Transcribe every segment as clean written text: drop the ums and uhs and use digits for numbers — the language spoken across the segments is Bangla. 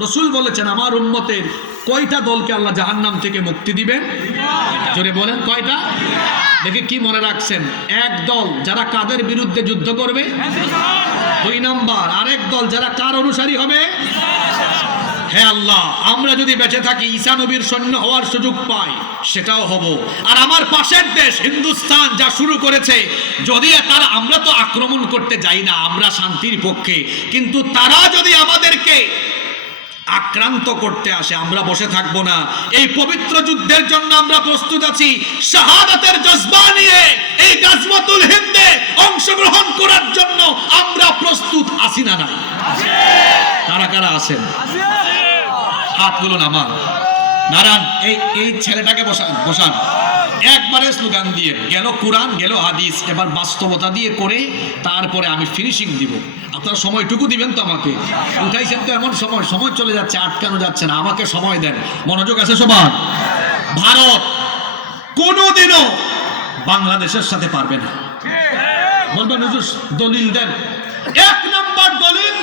রাসূল বলেছেন আমার উম্মতের কয়টা দলকে আল্লাহ জাহান্নাম থেকে মুক্তি দিবেন? জোরে বলেন কয়টা? দেখে কি মনে রাখছেন? এক দল যারা কাদের বিরুদ্ধে যুদ্ধ করবে, দুই নাম্বার আরেক দল যারা কার অনুসারী হবে। হে আল্লাহ, আমরা যদি বেঁচে থাকি ঈসা নবীর সৈন্য হওয়ার সুযোগ পাই সেটাও হব। আর আমার পাশের দেশ হিন্দুস্তান যা শুরু করেছে, যদি তারা, আমরা তো আক্রমণ করতে যাই না, আমরা শান্তির পক্ষে, কিন্তু তারা যদি আমাদেরকে আক্রান্ত করতে আসে আমরা বসে থাকবো না। এই পবিত্র যুদ্ধের জন্য আমরা প্রস্তুত আছি। শাহাদাতের জজবা নিয়ে এই গাজওয়াতুল হিন্দে অংশগ্রহণ করার জন্য আমরা প্রস্তুত আছি না? নাই? কারা কারা আছেন? হাত তুলুন আমার। নারায়ণ, এই ছেলেটাকে বসান। একবারে স্লোগান দিয়ে গেল কোরআন, গেল হাদিস, এবার বাস্তবতা দিয়ে করে তারপরে আমি ফিনিশিং দিব। আপনারা সময়টুকু দিবেন তো আমাকে। উঠাইছেন তো এমন সময় চলে যাচ্ছে, আটকানো যাচ্ছে না, আমাকে সময় দেন। মনোযোগ আছে সবার? ভারত কোনোদিনও বাংলাদেশের সাথে পারবে না। বলবেন হুজুর দলিল দেন। এক নম্বর দলিল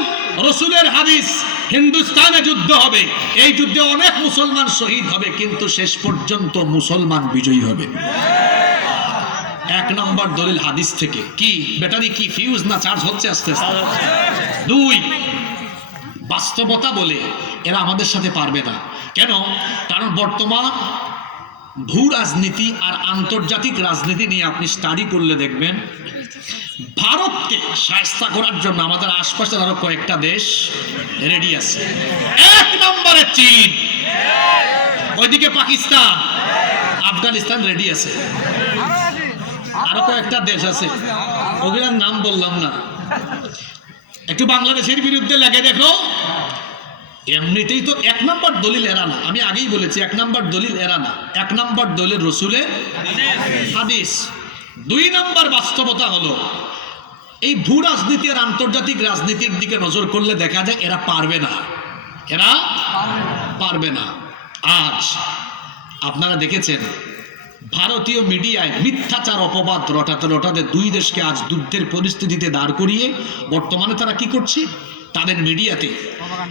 রাসূলের হাদিস। হিন্দুস্তানে যুদ্ধ হবে, এই যুদ্ধে অনেক মুসলমান শহীদ হবে, কিন্তু শেষ পর্যন্ত মুসলমান বিজয়ী হবে। এক নম্বর দলিল হাদিস থেকে। কি ব্যাটারি কি ফিউজ না চার্জ হচ্ছে আস্তে আস্তে? দুই, বাস্তবতা বলে এরা আমাদের সাথে পারবে না। কেন? কারণ বর্তমান ভূ রাজনীতি আর আন্তর্জাতিক রাজনীতি নিয়ে আপনি স্টাডি করলে দেখবেন ভারতকে শায়েস্তা করার জন্য আমাদের আশপাশের আরো কয়েকটা দেশ রেডি আছে। এক নম্বরে চীন, ওইদিকে পাকিস্তান, আফগানিস্তান রেডি আছে, আরো কয়েকটা দেশ আছে, ওগুলোর নাম বললাম না। একটু বাংলাদেশের বিরুদ্ধে লাগে দেখো। এমনিতেই তো এক নম্বর দলিল এরা না, আমি আগেই বলেছি এক নম্বর দলিল এরা না, এক নম্বর দলিল রাসূলের হাদিস। দুই নম্বর বাস্তবতা হলো এই ভূ রাজনীতি আর আন্তর্জাতিক রাজনীতির দিকে নজর করলে দেখা যায় এরা পারবে না, এরা পারবে না। আজ আপনারা দেখেছেন ভারতীয় মিডিয়ায় মিথ্যাচার অপবাদ রটাতে দুই দেশকে আজ যুদ্ধের পরিস্থিতিতে দাঁড় করিয়ে বর্তমানে তারা কি করছে, তাদের মিডিয়াতে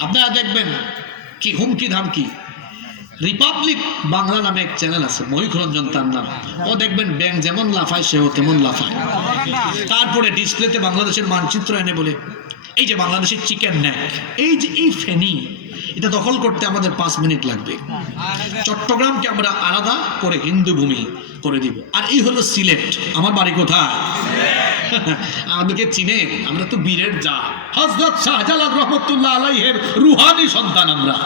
আপনারা দেখবেন কি হুমকি ধামকি। রিপাবলিক বাংলা নামে এক চ্যানেল আছে, মহিক রঞ্জন তার নাম, ও দেখবেন ব্যাংক যেমন লাফায় সেও তেমন লাফায়। তারপরে ডিসপ্লেতে বাংলাদেশের মানচিত্র এনে বলে এই যে বাংলাদেশের চিকেন নেক, এই যে এই ফেনী, এটা দখল করতে আমাদের 5 মিনিট লাগবে। চট্টগ্রামকে আমরা আলাদা করে হিন্দু ভূমি করে দিব। আর এই হলো সিলেট। আমার বাড়ি কোথায়? আমাদেরকে চিনে, আমরা তো বীরের যা, হযরত শাহজালাল রহমতুল্লাহ আলাইহির রুহানি সন্তান আমরা।